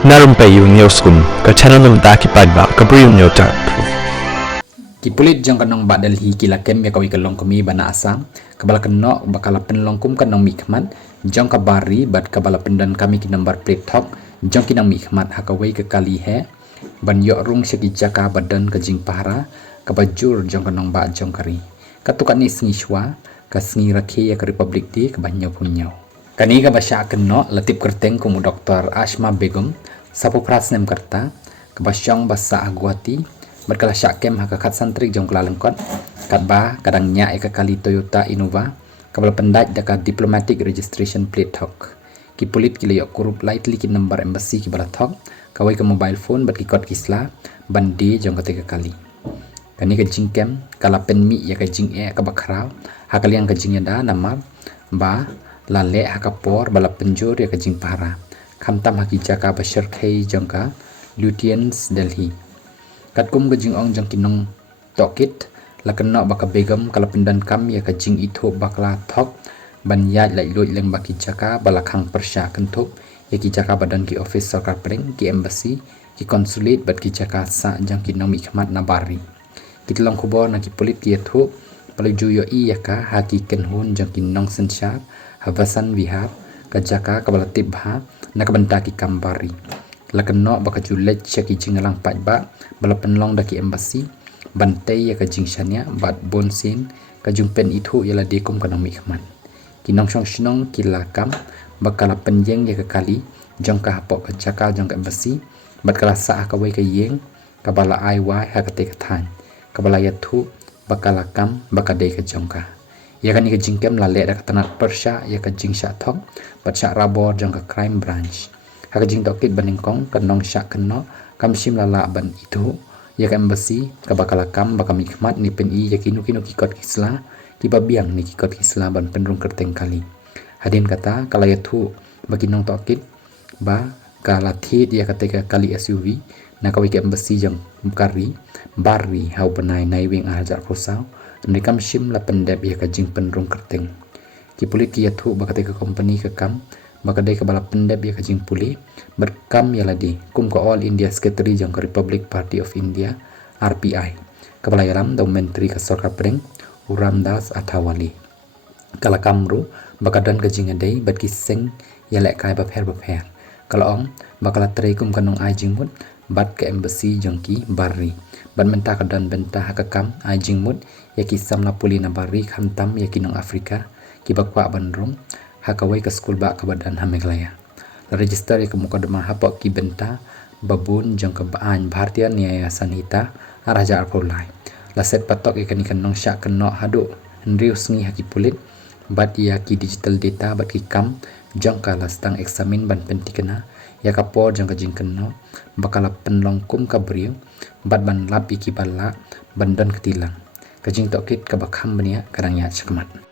Narum payu newskum ke channel num ta ki padba ka briu nyota. Kipulit jong kanong ba Delhi kila kem ya kawi kalong kumi bana asam kabala kenok bakala penlongkum kanong mikmat jong kabari bat kabala pendan kami ki number plate thok jong kinang mikmat hakawai ke kali he ban yok rung segi jaka badan ke jing pahara kabajur jong kanong ba jong kari katukan ni sngi shwa ka sngi rakhe ya ke republik di kabanyo punyo kani ka basya kenok latip kerteng kumu doktor Asma Begum sapu prasnem karta kabasyong basa agwati berkala syakem hakakat santrik jong kala lengkot katba kadang nya eka kali Toyota Innova kabel pendaj daka diplomatic registration plate thok ki pulit ki leyok kurup lightly ki number embassy ki bala thok kawai ke mobile phone bat ki kod kisla bandi jong ketika kali kani ke jingkem kala penmi ya ke jing e ka bakrau hakaliang ke jing da nama ba lale hakapor bala penjur ya ke jing para khamtam haki jaka bashar khai jongka Lutyens Delhi katkum ke jing ong jang kinong tokit la kena baka begam kala pindan kam ya ka jing itho bakla thok ban ya lai loi leng baki jaka balakhang persya kentup ya ki jaka badan ki office sarkar pring ki embassy ki consulate bat ki jaka sa jang kinong mikmat nabari kitlong khubor na ki polit ki etho balik juyo i ya ka haki kenhun jang kinong sensha havasan vihar ka jaka kabala tibha na kabanta ki kambari la kena baka julet cheki jingalang pajba bala penlong daki embassy bantai ya ka jingshania bat bonsin ka jumpen itu yala dekum kana mikman kinong shong shnong kilakam bakala penjeng ya ka kali jongka hapok ka jaka jongka embassy bat kala sa ka wai ka yeng ka bala ai wai ha ka te ka than ka bala yathu bakala kam bakade ka jongka ya kan ka jingkem la le da ka tanat persha ya ka jingsha thok bat sha rabor jongka crime branch haka jing tokit baningkong kanong syak keno kamsim lala ban itu ya ka embassy ka bakala kam baka mikmat ni pen i ya kinu kikot kisla ki babiang ni kikot kisla ban penrung kerteng kali hadin kata kala yathu bagi nong tokit ba kala thit ya kateka kali SUV na kawi ka embassy jang kari bari hau banai nai wing ajar prosau ni kamsim la pendep ya ka jing penrung kerteng ki pulit ki yathu baka teka company ka kam maka dai kabala pendep ya kajing puli berkam ya ladi kum ko All India Secretary jang ke Republic Party of India RPI kabala yalam da menteri ka sarkar pring Uramdas Athawali kala kamru bakadan kajing dai bat kiseng ya lek kai bapher kala ong bakala trei kum kanong ai jingmut bat ke embassy jang ki bari bat menta kadan benta hakakam ai jingmut ya ki samla puli na bari khantam ya kinong Afrika ki bakwa bandrung hakawai ke skul ba ke badan hameglaya register ke mukadama hapok ki benta babun jong ke baan bhartiya nyaya sanhita araja arpolai la set patok ke ni kanong syak keno hadu ndrius ngi haki pulit bat ya ki digital data bat ki kam jong ka lastang examin ban pentikena ya ka por jong ka jing keno bakala penlong kum ka briu bat ban lap iki balla bandan ketilang kajing tokit ka bakham bania karang ya chakmat